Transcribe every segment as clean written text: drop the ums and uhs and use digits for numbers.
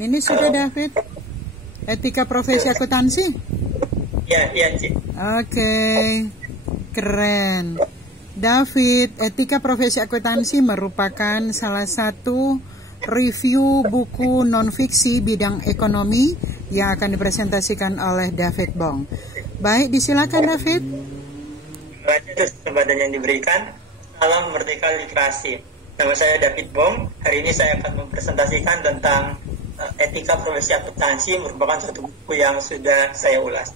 Ini sudah David. Etika profesi akuntansi? Iya, Cik. Oke. Keren. David, etika profesi akuntansi merupakan salah satu review buku non-fiksi bidang ekonomi yang akan dipresentasikan oleh David Bong. Baik, disilakan David. Terima kasih atas kesempatan yang diberikan. Salam Merdeka Literasi. Nama saya David Bong. Hari ini saya akan mempresentasikan tentang etika profesi akuntansi, merupakan suatu buku yang sudah saya ulas.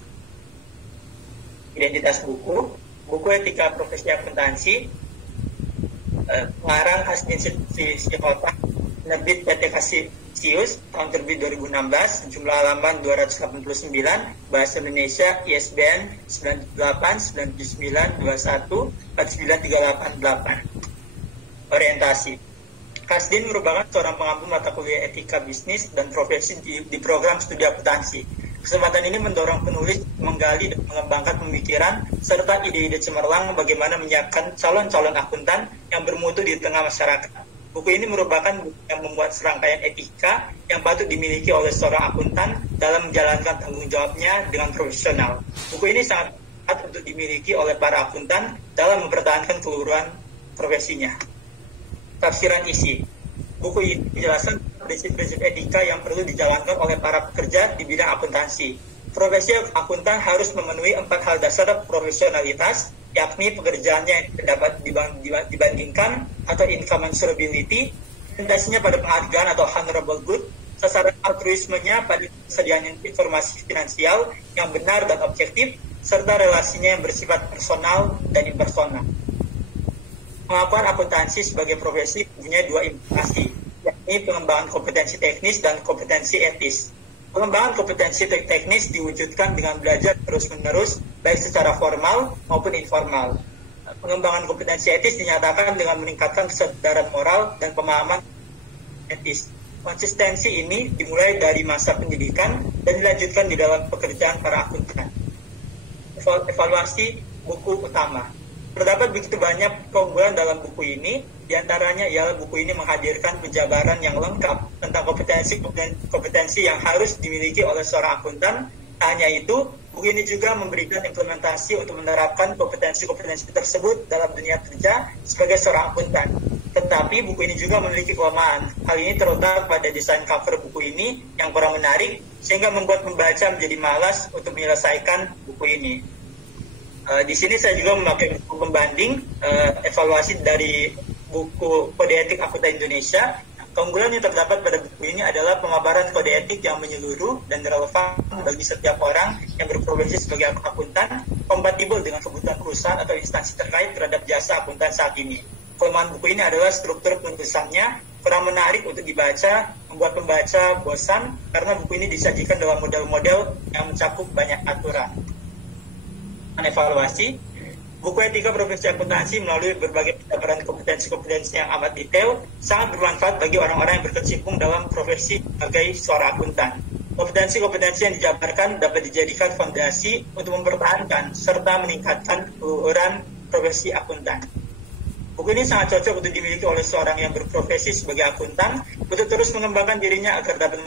Identitas buku etika profesi akuntansi, pengarang Hasdin Sihopa, penerbit PT Cassius, tahun terbit 2016, jumlah halaman 289, bahasa Indonesia, ISBN 9899214938. Orientasi. Hasdin merupakan seorang pengampu mata kuliah etika bisnis dan profesi di program studi akuntansi. Kesempatan ini mendorong penulis menggali dan mengembangkan pemikiran serta ide-ide cemerlang bagaimana menyiapkan calon-calon akuntan yang bermutu di tengah masyarakat. Buku ini merupakan buku yang membuat serangkaian etika yang patut dimiliki oleh seorang akuntan dalam menjalankan tanggung jawabnya dengan profesional. Buku ini sangat tepat untuk dimiliki oleh para akuntan dalam mempertahankan keluhuran profesinya. Tafsiran isi. Buku ini menjelaskan prinsip-prinsip etika yang perlu dijalankan oleh para pekerja di bidang akuntansi. Profesi akuntan harus memenuhi 4 hal dasar profesionalitas, yakni pekerjaannya yang dapat dibandingkan atau incommensurability, orientasinya pada penghargaan atau honorable good, sasaran altruismenya pada persediaan informasi finansial yang benar dan objektif, serta relasinya yang bersifat personal dan impersonal. Pengakuan akuntansi sebagai profesi punya 2 implikasi, yakni pengembangan kompetensi teknis dan kompetensi etis. Pengembangan kompetensi teknis diwujudkan dengan belajar terus-menerus, baik secara formal maupun informal. Pengembangan kompetensi etis dinyatakan dengan meningkatkan kesadaran moral dan pemahaman etis. Konsistensi ini dimulai dari masa pendidikan dan dilanjutkan di dalam pekerjaan para akuntan. Evaluasi buku utama. Terdapat begitu banyak keunggulan dalam buku ini, diantaranya ialah buku ini menghadirkan penjabaran yang lengkap tentang kompetensi yang harus dimiliki oleh seorang akuntan. Tak hanya itu, buku ini juga memberikan implementasi untuk menerapkan kompetensi-kompetensi tersebut dalam dunia kerja sebagai seorang akuntan. Tetapi buku ini juga memiliki kelemahan. Hal ini terletak pada desain cover buku ini yang kurang menarik, sehingga membuat pembaca menjadi malas untuk menyelesaikan buku ini. Di sini saya juga memakai buku pembanding evaluasi dari buku Kode Etik Akuntan Indonesia. Keunggulan yang terdapat pada buku ini adalah pemaparan kode etik yang menyeluruh dan relevan bagi setiap orang yang berprofesi sebagai akuntan, kompatibel dengan kebutuhan perusahaan atau instansi terkait terhadap jasa akuntan saat ini. Kelemahan buku ini adalah struktur penulisannya kurang menarik untuk dibaca, membuat pembaca bosan karena buku ini disajikan dalam model-model yang mencakup banyak aturan. Evaluasi, buku etika profesi akuntansi melalui berbagai penjabaran kompetensi-kompetensi yang amat detail sangat bermanfaat bagi orang-orang yang berkecimpung dalam profesi sebagai seorang akuntan. Kompetensi-kompetensi yang dijabarkan dapat dijadikan fondasi untuk mempertahankan serta meningkatkan keluhuran profesi akuntan. Buku ini sangat cocok untuk dimiliki oleh seorang yang berprofesi sebagai akuntan untuk terus mengembangkan dirinya agar dapat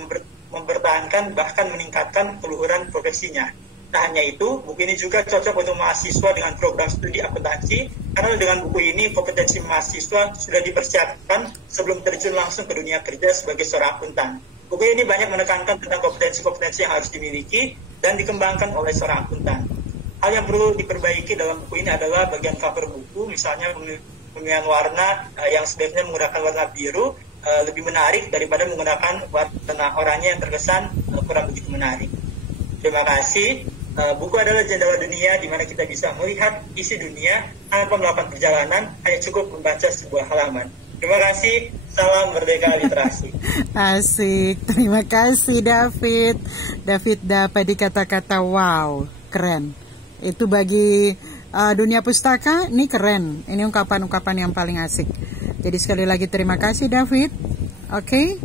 mempertahankan bahkan meningkatkan keluhuran profesinya. Tak hanya itu, buku ini juga cocok untuk mahasiswa dengan program studi akuntansi, karena dengan buku ini kompetensi mahasiswa sudah dipersiapkan sebelum terjun langsung ke dunia kerja sebagai seorang akuntan. Buku ini banyak menekankan tentang kompetensi-kompetensi yang harus dimiliki dan dikembangkan oleh seorang akuntan. Hal yang perlu diperbaiki dalam buku ini adalah bagian cover buku, misalnya pemilihan warna yang sebaiknya menggunakan warna biru lebih menarik daripada menggunakan warna oranye yang terkesan kurang begitu menarik. Terima kasih. Buku adalah jendela dunia di mana kita bisa melihat isi dunia tanpa melakukan perjalanan, hanya cukup membaca sebuah halaman. Terima kasih. Salam Merdeka Literasi. Asik. Terima kasih David. David dapat di kata-kata wow, keren. Itu bagi dunia pustaka, ini keren. Ini ungkapan-ungkapan yang paling asik. Jadi sekali lagi terima kasih David. Oke.